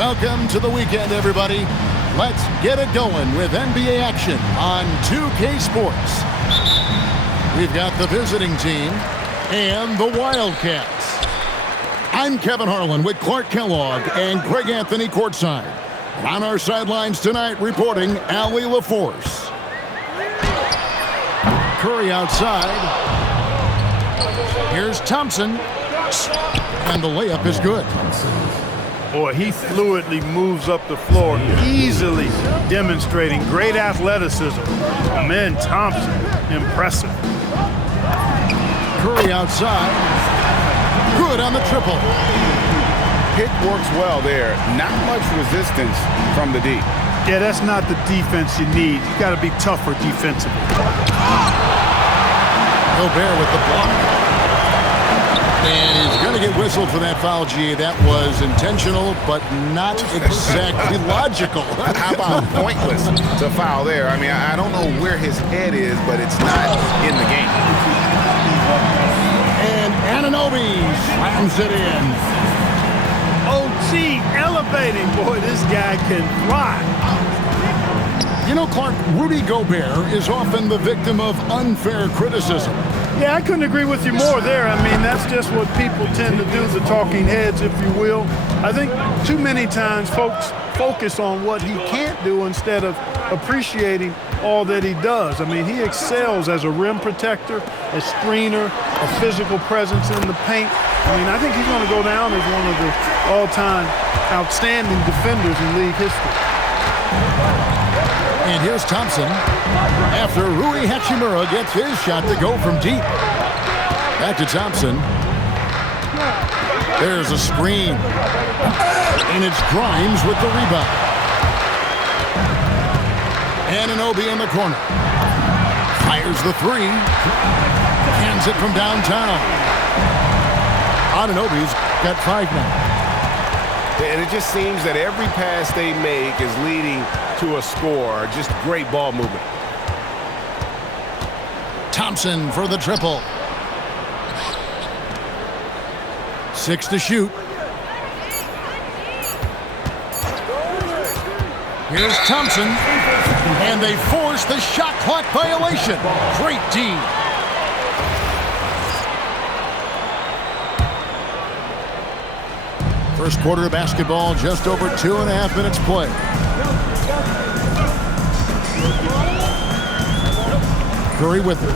Welcome to the weekend, everybody. Let's get it going with NBA action on 2K Sports. We've got the visiting team and the Wildcats. I'm Kevin Harlan with Clark Kellogg and Greg Anthony courtside. And on our sidelines tonight, reporting Allie LaForce. Curry outside. Here's Thompson. And the layup is good. Boy, he fluidly moves up the floor, easily demonstrating great athleticism. Man, Thompson, impressive. Curry outside. Good on the triple. Pick works well there. Not much resistance from the D. Yeah, that's not the defense you need. You got to be tougher defensively. Gobert with the block. And he's going to get whistled for that foul, G. That was intentional, but not exactly logical. How about pointless to foul there? I mean, I don't know where his head is, but it's not in the game. And Anunoby slams it in. OG elevating. Boy, this guy can fly. You know, Clark, Rudy Gobert is often the victim of unfair criticism. Yeah, I couldn't agree with you more there. I mean, that's just what people tend to do, the talking heads, if you will. I think too many times folks focus on what he can't do instead of appreciating all that he does. I mean, he excels as a rim protector, a screener, a physical presence in the paint. I mean, I think he's going to go down as one of the all-time outstanding defenders in league history. And here's Thompson after Rui Hachimura gets his shot to go from deep. Back to Thompson. There's a screen. And it's Grimes with the rebound. Anunoby in the corner. Fires the three. Hands it from downtown. Anunoby's got 5 now. And it just seems that every pass they make is leading to a score. Just great ball movement. Thompson for the triple. 6 to shoot. Here's Thompson. And they force the shot clock violation. Great D. First quarter of basketball, just over 2.5 minutes played. Curry with it.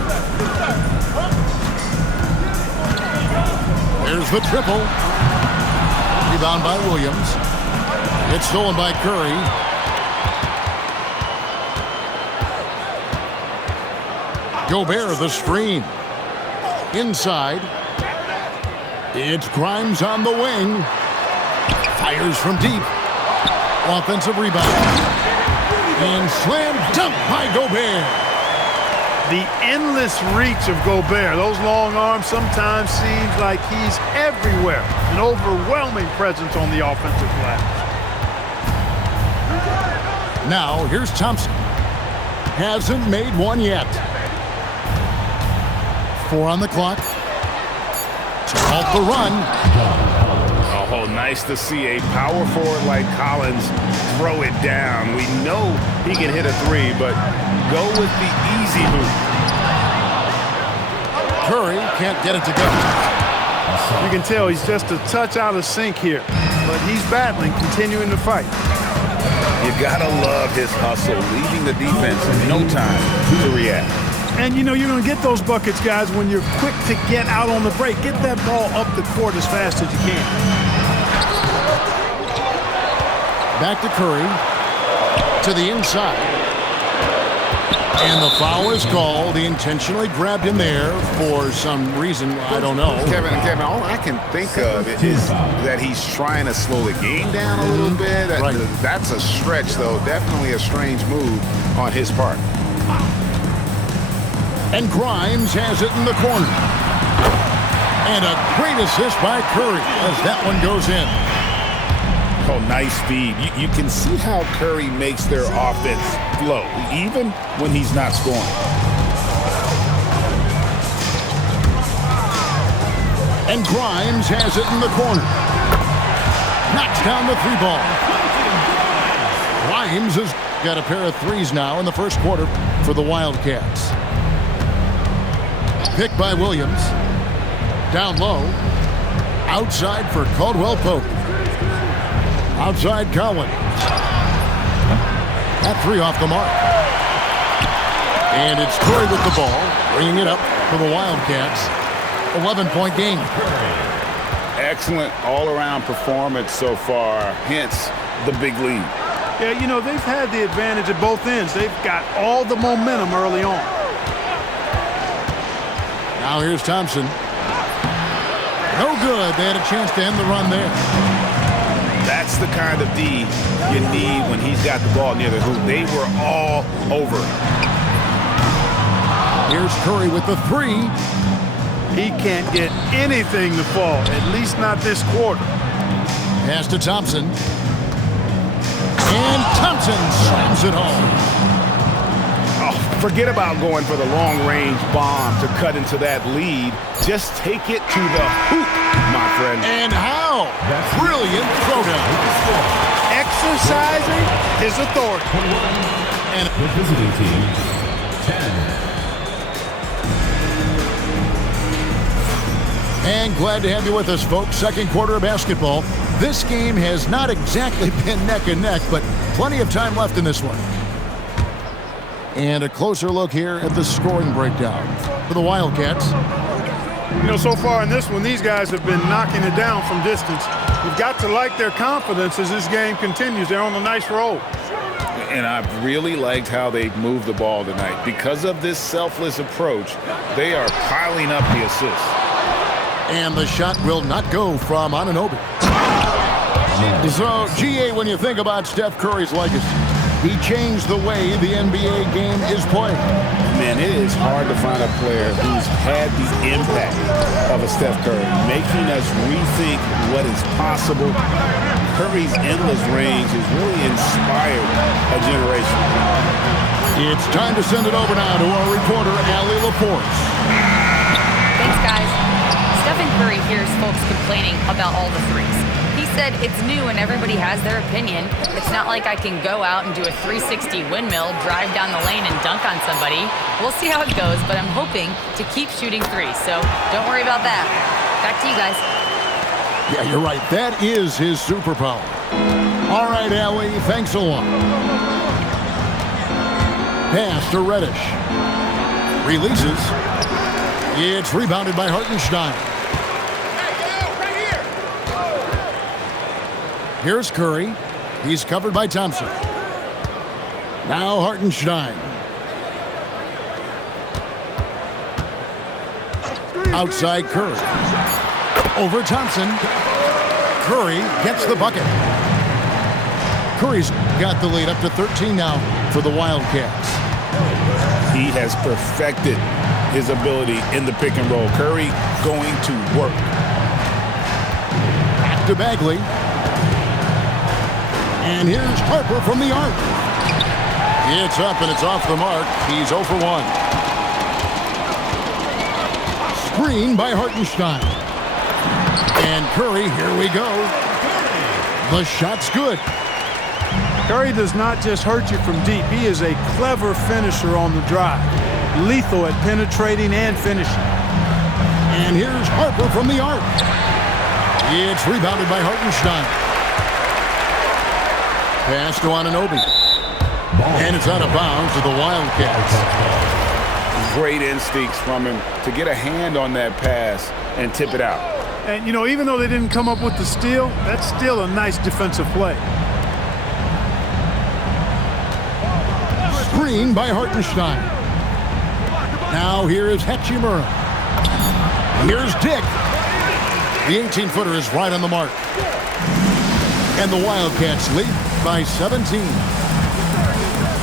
There's the triple. Rebound by Williams. It's stolen by Curry. Gobert the screen. Inside. It's Grimes on the wing. Fires from deep. Offensive rebound. And slam dunk by Gobert. The endless reach of Gobert. Those long arms sometimes seems like he's everywhere. An overwhelming presence on the offensive glass. Now, here's Thompson. Hasn't made one yet. 4 on the clock. To halt the run. Oh, nice to see a power forward like Collins throw it down. We know he can hit a three, but go with the easy move. Curry can't get it to go. You can tell he's just a touch out of sync here, but he's battling, continuing to fight. You gotta love his hustle, leaving the defense in no time to react. And, you know, you're going to get those buckets, guys, when you're quick to get out on the break. Get that ball up the court as fast as you can. Back to Curry. To the inside. And the foul is called. He intentionally grabbed him there for some reason. I don't know. Kevin, all I can think of is that he's trying to slow the game down a little bit. Right. That's a stretch, though. Definitely a strange move on his part. And Grimes has it in the corner. And a great assist by Curry as that one goes in. Oh, nice speed. You can see how Curry makes their offense flow, even when he's not scoring. And Grimes has it in the corner. Knocks down the 3 ball. James has got a pair of threes now in the first quarter for the Wildcats. Picked by Williams. Down low. Outside for Caldwell Pope. Outside Cowan. That three off the mark. And it's Curry with the ball, bringing it up for the Wildcats. 11-point game. Excellent all-around performance so far, hence the big lead. Yeah, you know, they've had the advantage at both ends. They've got all the momentum early on. Now here's Thompson. No good. They had a chance to end the run there. That's the kind of D you need when he's got the ball near the hoop. They were all over. Here's Curry with the three. He can't get anything to fall, at least not this quarter. Pass to Thompson. And Thompson slams it home. Oh, forget about going for the long-range bomb to cut into that lead. Just take it to the hoop, my friend. And how? Brilliant throwdown. Exercising his authority. And the visiting team, 10. And glad to have you with us, folks. Second quarter of basketball. This game has not exactly been neck and neck, but plenty of time left in this one. And a closer look here at the scoring breakdown for the Wildcats. You know, so far in this one, these guys have been knocking it down from distance. You've got to like their confidence as this game continues. They're on a nice roll. And I've really liked how they've moved the ball tonight. Because of this selfless approach, they are piling up the assists. And the shot will not go from Anunoby. So, GA, when you think about Steph Curry's legacy, he changed the way the NBA game is played. Man, it is hard to find a player who's had the impact of a Steph Curry, making us rethink what is possible. Curry's endless range has really inspired a generation. It's time to send it over now to our reporter, Allie LaForce. Thanks, guys. Stephen Curry hears folks complaining about all the threes. He said it's new and everybody has their opinion. It's not like I can go out and do a 360 windmill, drive down the lane and dunk on somebody. We'll see how it goes, but I'm hoping to keep shooting threes, so don't worry about that. Back to you guys. Yeah, you're right. That is his superpower. All right, Allie, thanks a lot. Pass to Reddish. Releases. It's rebounded by Hartenstein. Here's Curry. He's covered by Thompson. Now Hartenstein. Outside Curry. Over Thompson. Curry gets the bucket. Curry's got the lead up to 13 now for the Wildcats. He has perfected his ability in the pick and roll. Curry going to work. Back to Bagley. And here's Harper from the arc. It's up and it's off the mark. He's 0 for 1. Screen by Hartenstein. And Curry, here we go. The shot's good. Curry does not just hurt you from deep. He is a clever finisher on the drive. Lethal at penetrating and finishing. And here's Harper from the arc. It's rebounded by Hartenstein. Pass to Anunoby. And it's out of bounds to the Wildcats. Great instincts from him to get a hand on that pass and tip it out. And, you know, even though they didn't come up with the steal, that's still a nice defensive play. Screen by Hartenstein. Now here is Hachimura. Here's Dick. The 18-footer is right on the mark. And the Wildcats lead by 17.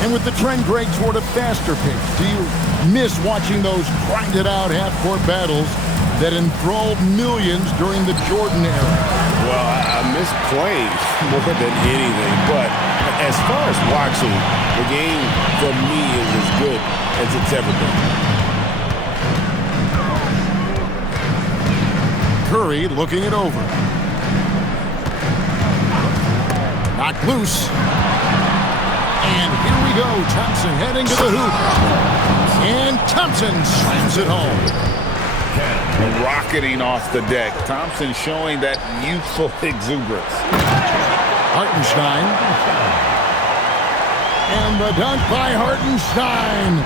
And with the trend, Greg, toward a faster pace, do you miss watching those grinded-out half-court battles that enthralled millions during the Jordan era? Well, I miss playing more than anything, but as far as watching, the game for me is as good as it's ever been. Curry looking it over. Knocked loose. go. Thompson heading to the hoop. And Thompson slams it home. Rocketing off the deck. Thompson showing that youthful exuberance. Hartenstein. And the dunk by Hartenstein.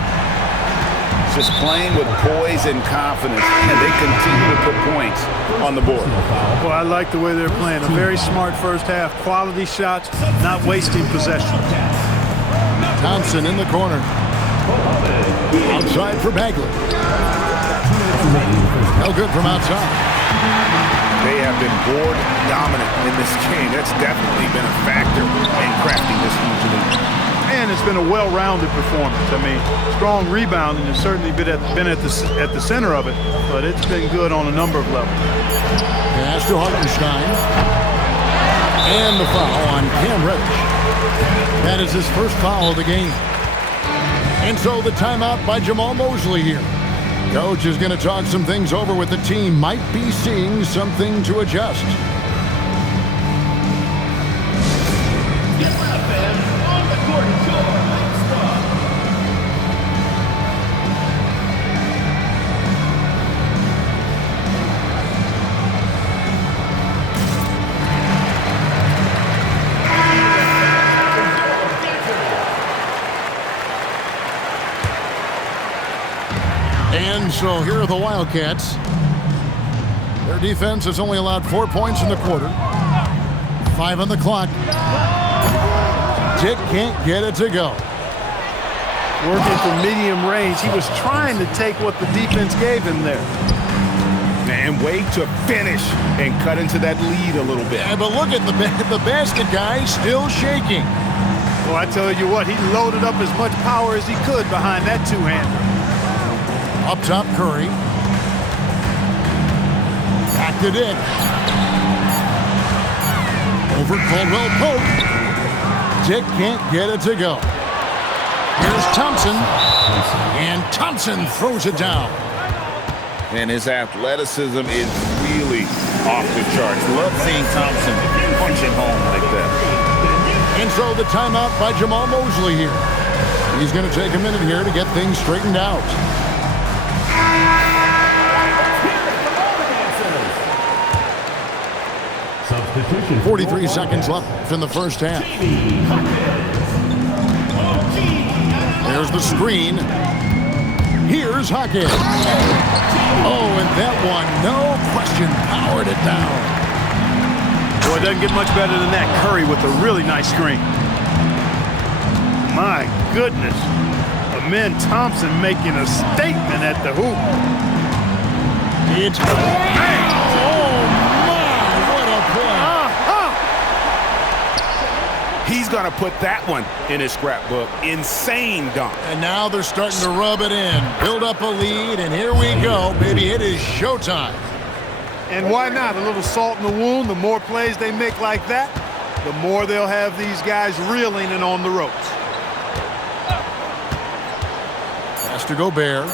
Just playing with poise and confidence, and they continue to put points on the board. Well, I like the way they're playing. A very smart first half. Quality shots, not wasting possession. Thompson in the corner. Outside for Bagley. No good from outside. They have been board dominant in this game. That's definitely been a factor in crafting this huge lead. And it's been a well-rounded performance. I mean, strong rebounding has certainly been at the center of it, but it's been good on a number of levels. Pass to Hartenstein. And the foul on Cam Reddish. That is his first foul of the game. And so the timeout by Jamal Mosley here. Coach is going to talk some things over with the team. Might be seeing something to adjust. And so here are the Wildcats. Their defense has only allowed 4 points in the quarter. 5 on the clock. Dick can't get it to go. Working from medium range. He was trying to take what the defense gave him there. And wait to finish and cut into that lead a little bit. Yeah, but look at the basket guy still shaking. Well, I tell you what, he loaded up as much power as he could behind that two-hander. Up top, Curry. Back to Dick. Over Caldwell Pope. Dick can't get it to go. Here's Thompson. And Thompson throws it down. And his athleticism is really off the charts. Love seeing Thompson punching home like that. And so the timeout by Jamal Mosley here. He's going to take a minute here to get things straightened out. 43 seconds left in the first half. There's the screen. Here's Hackett. Oh, and that one, no question, powered it down. Boy, it doesn't get much better than that. Curry with a really nice screen. My goodness. Amen Thompson making a statement at the hoop. It's bang! Oh, my, what a play. He's going to put that one in his scrapbook. Insane dunk. And now they're starting to rub it in. Build up a lead, and here we go, baby. It is showtime. And why not? A little salt in the wound. The more plays they make like that, the more they'll have these guys reeling and on the ropes. Pass to Gobert.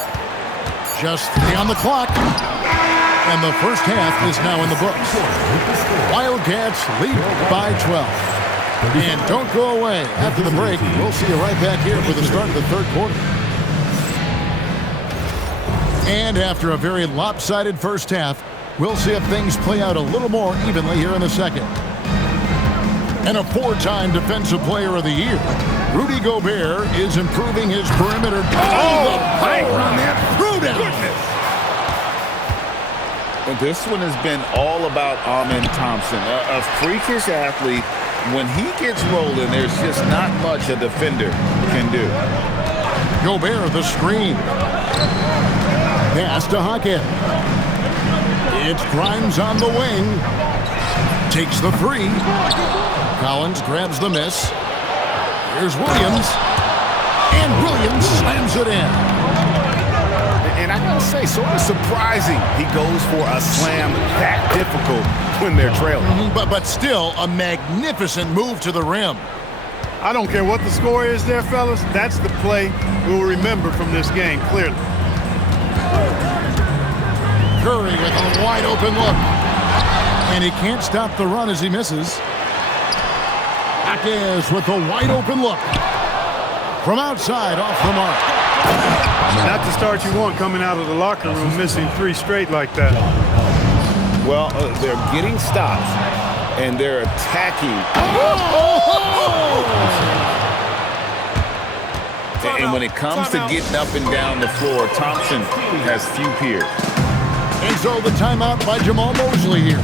Just 3 on the clock. And the first half is now in the books. Wildcats lead by 12. And don't go away. After the break, we'll see you right back here for the start of the third quarter. And after a very lopsided first half, we'll see if things play out a little more evenly here in the second. And a 4-time Defensive Player of the Year, Rudy Gobert is improving his perimeter. Oh, the power on that throwdown. And this one has been all about Amen Thompson, a freakish athlete. When he gets rolling, there's just not much a defender can do. Gobert, the screen. Pass to Hackett. It's Grimes on the wing. Takes the 3. Collins grabs the miss. Here's Williams. And Williams slams it in. And I gotta say, sort of surprising he goes for a slam that difficult when they're trailing. But still, a magnificent move to the rim. I don't care what the score is there, fellas. That's the play we'll remember from this game, clearly. Curry with a wide open look. And he can't stop the run as he misses. Hackett with a wide open look. From outside, off the mark. Not the start you want coming out of the locker room, missing 3 straight like that. Well, they're getting stops, and they're attacking. And when it comes to getting up and down the floor, Thompson has few peers. And so the timeout by Jamal Mosley here.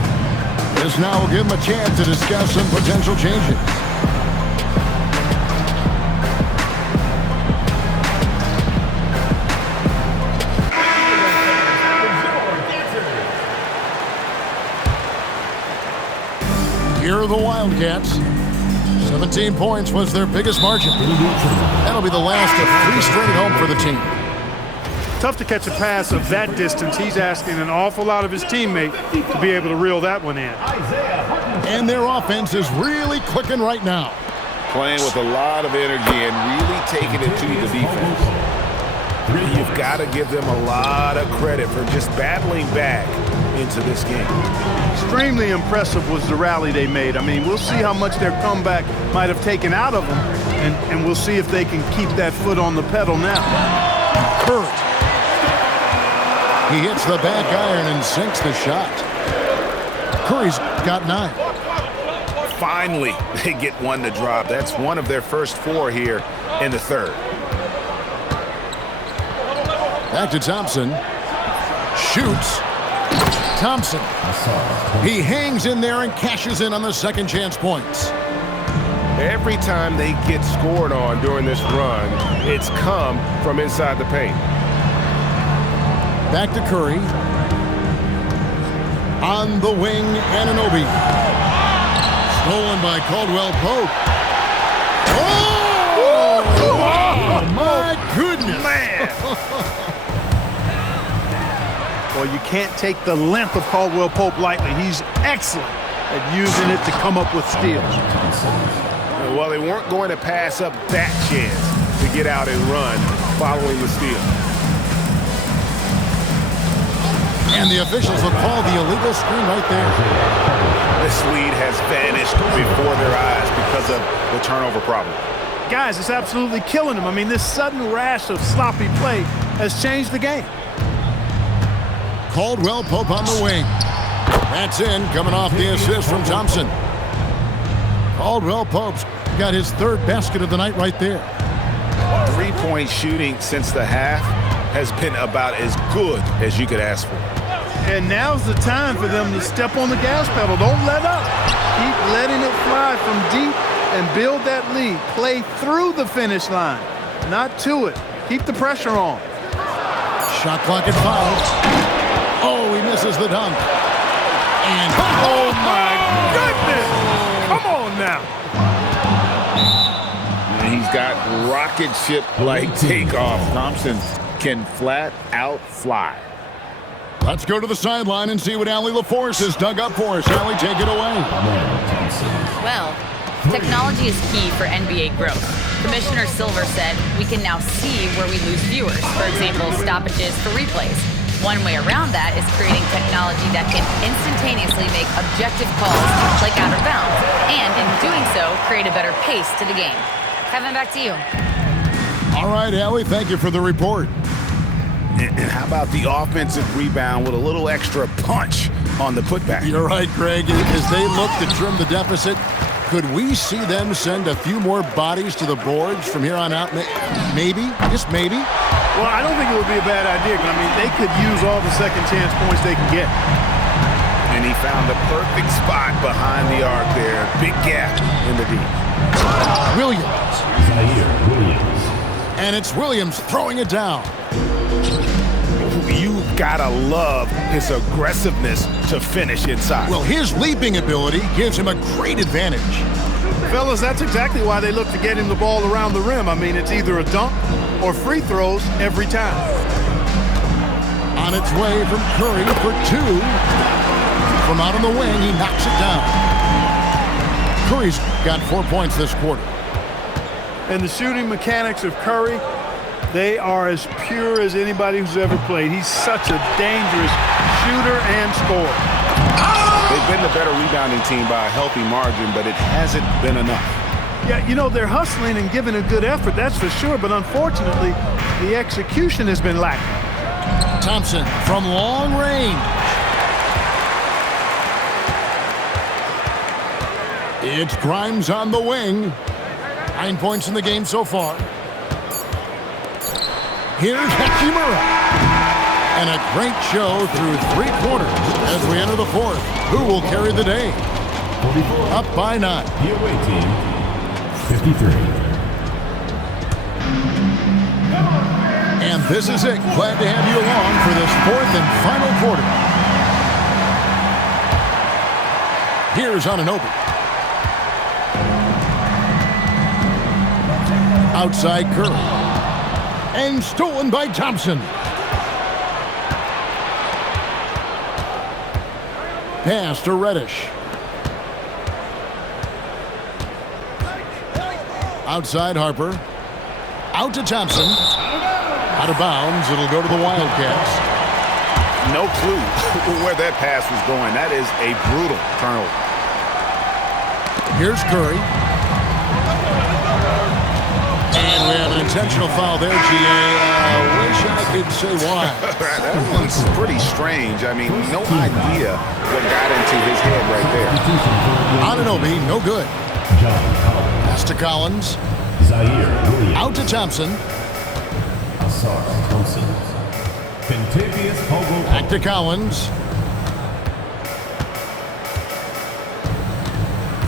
This now will give him a chance to discuss some potential changes. Here are the Wildcats. 17 points was their biggest margin. That'll be the last of 3 straight at home for the team. Tough to catch a pass of that distance. He's asking an awful lot of his teammate to be able to reel that one in. And their offense is really clicking right now. Playing with a lot of energy and really taking it to the defense. You've got to give them a lot of credit for just battling back into this game. Extremely impressive was the rally they made. I mean, we'll see how much their comeback might have taken out of them, and we'll see if they can keep that foot on the pedal now. Curry. He hits the back iron and sinks the shot. Curry's got 9. Finally, they get one to drop. That's one of their first 4 here in the third. Back to Thompson. Shoots. Thompson. He hangs in there and cashes in on the second chance points. Every time they get scored on during this run, it's come from inside the paint. Back to Curry. On the wing, Anunoby. Stolen by Caldwell Pope. Oh my goodness. Man! Well, you can't take the length of Caldwell Pope lightly. He's excellent at using it to come up with steals. Well, they weren't going to pass up that chance to get out and run following the steal. And the officials will call the illegal screen right there. This lead has vanished before their eyes because of the turnover problem. Guys, it's absolutely killing them. I mean, this sudden rash of sloppy play has changed the game. Caldwell Pope on the wing. That's in, coming off the assist from Thompson. Caldwell Pope's got his 3rd basket of the night right there. 3-point shooting since the half has been about as good as you could ask for. And now's the time for them to step on the gas pedal. Don't let up. Keep letting it fly from deep and build that lead. Play through the finish line, not to it. Keep the pressure on. Shot clock at 5. Oh, he misses the dunk. And oh my goodness! Come on now. And he's got rocket ship-like takeoff. Thompson can flat out fly. Let's go to the sideline and see what Allie LaForce has dug up for us. Allie, take it away. Well, technology is key for NBA growth. Commissioner Silver said we can now see where we lose viewers. For example, stoppages for replays. One way around that is creating technology that can instantaneously make objective calls like out of bounds, and in doing so, create a better pace to the game. Kevin, back to you. All right, Allie, thank you for the report. And how about the offensive rebound with a little extra punch on the putback? You're right, Greg. As they look to trim the deficit, could we see them send a few more bodies to the boards from here on out? Maybe, just maybe. Well, I don't think it would be a bad idea. I mean, they could use all the second chance points they can get. And he found the perfect spot behind the arc there. Big gap in the deep. Williams. And it's Williams throwing it down. You've got to love his aggressiveness to finish inside. Well, his leaping ability gives him a great advantage. Fellas, that's exactly why they look to get him the ball around the rim. I mean, it's either a dunk or free throws every time. On its way from Curry for 2. From out on the wing, he knocks it down. Curry's got 4 points this quarter. And the shooting mechanics of Curry, they are as pure as anybody who's ever played. He's such a dangerous shooter and scorer. They've been the better rebounding team by a healthy margin, but it hasn't been enough. Yeah, you know, they're hustling and giving a good effort, that's for sure, but unfortunately, the execution has been lacking. Thompson from long range. It's Grimes on the wing. 9 points in the game so far. Here's Hachimura. And a great show through 3 quarters as we enter the 4th. Who will carry the day? Up by 9. The away team, 53. And this is it. Glad to have you along for this 4th and final quarter. Here's Anunoby. Outside Curry. And stolen by Thompson. Pass to Reddish. Outside Harper. Out to Thompson. Out of bounds. It'll go to the Wildcats. No clue where that pass was going. That is a brutal turnover. Here's Curry. And we have an intentional foul there, GA. Wish I could say why. That one's pretty strange. I mean, no idea what got into his head right there. Anunoby, no good. Pass to Collins. Zaire Williams. Out to Thompson. Asar Thompson. Kentavious Pogo. Back to Collins.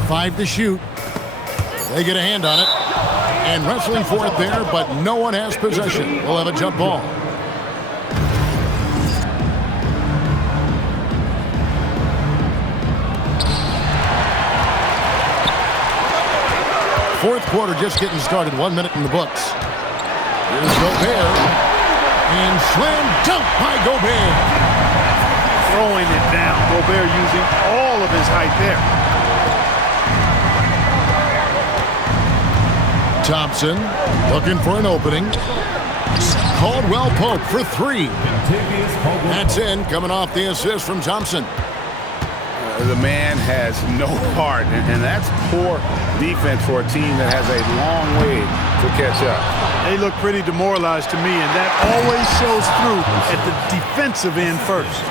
5 to shoot. They get a hand on it. And wrestling for it there, but no one has possession. We'll have a jump ball. Fourth quarter just getting started. 1 minute in the books. Here's Gobert. And slam dunk by Gobert. Throwing it down. Gobert using all of his height there. Thompson looking for an opening. Caldwell Pope for 3. That's in, coming off the assist from Thompson. The man has no heart, and that's poor defense for a team that has a long way to catch up. They look pretty demoralized to me, and that always shows through at the defensive end first.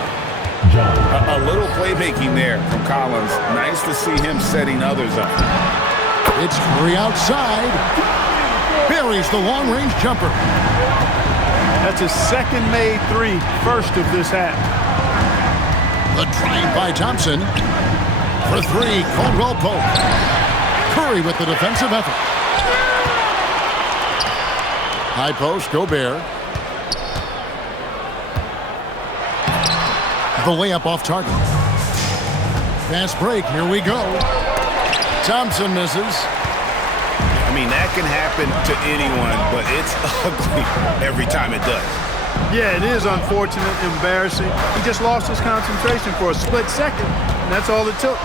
A little playmaking there from Collins. Nice to see him setting others up. It's Curry outside. Buries the long-range jumper. That's a second-made 3, first of this half. The drive by Thompson. For 3, Caldwell Pope. Curry with the defensive effort. High post, Gobert. The layup off target. Fast break, here we go. Thompson misses. I mean, that can happen to anyone, but it's ugly every time it does. Yeah, it is unfortunate, embarrassing. He just lost his concentration for a split second, and that's all it took.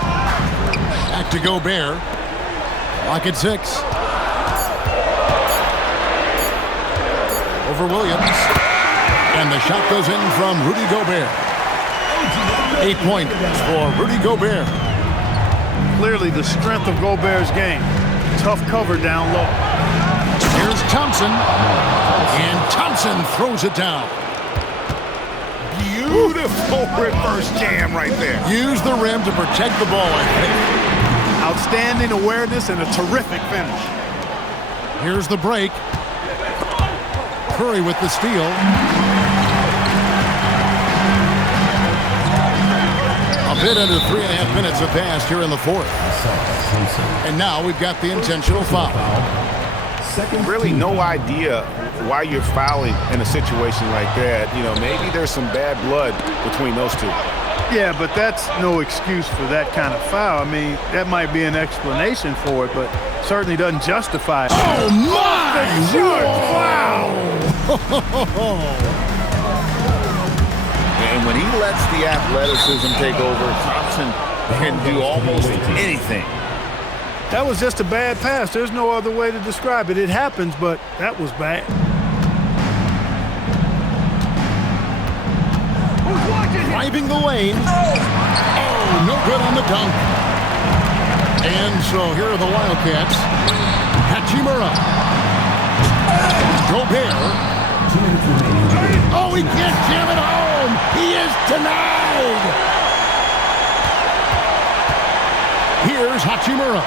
Back to Gobert. Lock at 6. Over Williams. And the shot goes in from Rudy Gobert. 8 points for Rudy Gobert. Clearly the strength of Gobert's game. Tough cover down low. Here's Thompson. And Thompson throws it down. Beautiful reverse jam right there. Use the rim to protect the ball, I think. Outstanding awareness and a terrific finish. Here's the break. Curry with the steal. A bit under 3.5 minutes have passed here in the 4th. And now we've got the intentional foul. Really no idea why you're fouling in a situation like that. You know, maybe there's some bad blood between those two. Yeah, but that's no excuse for that kind of foul. I mean, that might be an explanation for it, but certainly doesn't justify it. Oh, my! Wow! And when he lets the athleticism take over, Thompson can do almost anything. That was just a bad pass. There's no other way to describe it. It happens, but that was bad. Driving the lane. Oh, no good on the dunk. And so here are the Wildcats. Hachimura. Gobert. Oh, he can't jam it home. He is denied. Here's Hachimura.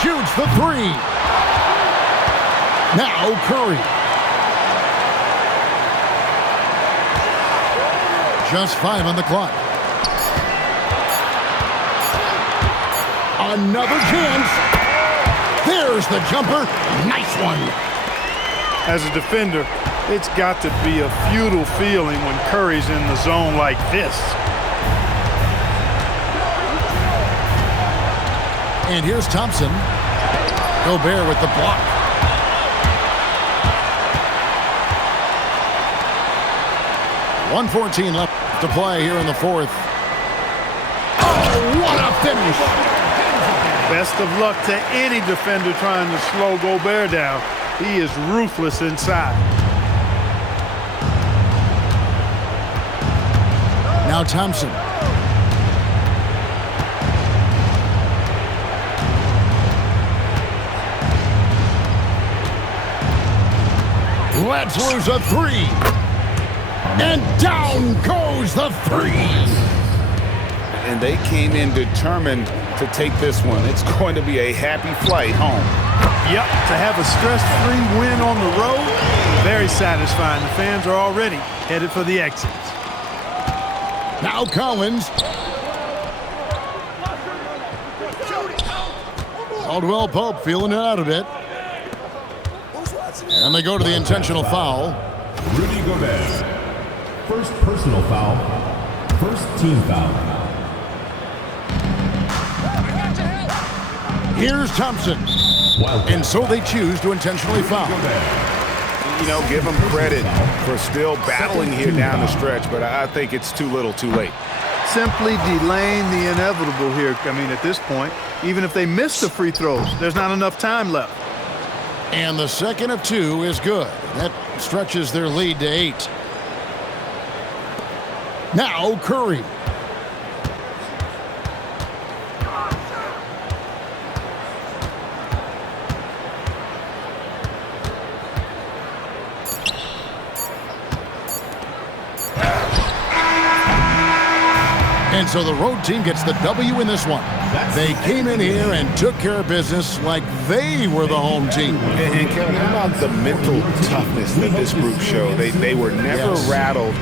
Shoots the three. Now Curry. Just 5 on the clock. Another chance. There's the jumper. Nice one. As a defender, it's got to be a futile feeling when Curry's in the zone like this. And here's Thompson. Gobert with the block. .114 left to play here in the fourth. Oh, what a finish! Best of luck to any defender trying to slow Gobert down. He is ruthless inside. Now Thompson. Let's lose a three. And down goes the three. And they came in determined to take this one. It's going to be a happy flight home. Yep, to have a stress-free win on the road, very satisfying. The fans are already headed for the exits. Now Collins. Caldwell Pope feeling it out a bit. And they go to the intentional foul. Rudy Gobert. First personal foul. First team foul. Here's Thompson. And so they choose to intentionally foul. You know, give them credit for still battling here down the stretch, but I think it's too little too late. Simply delaying the inevitable here. I mean, at this point, even if they miss the free throws, there's not enough time left. And the second of 2 is good. That stretches their lead to 8. Now Curry. And so the road team gets the W in this one. They came in here and took care of business like they were the home team. And Kevin, how about the mental toughness that this group showed? They were never rattled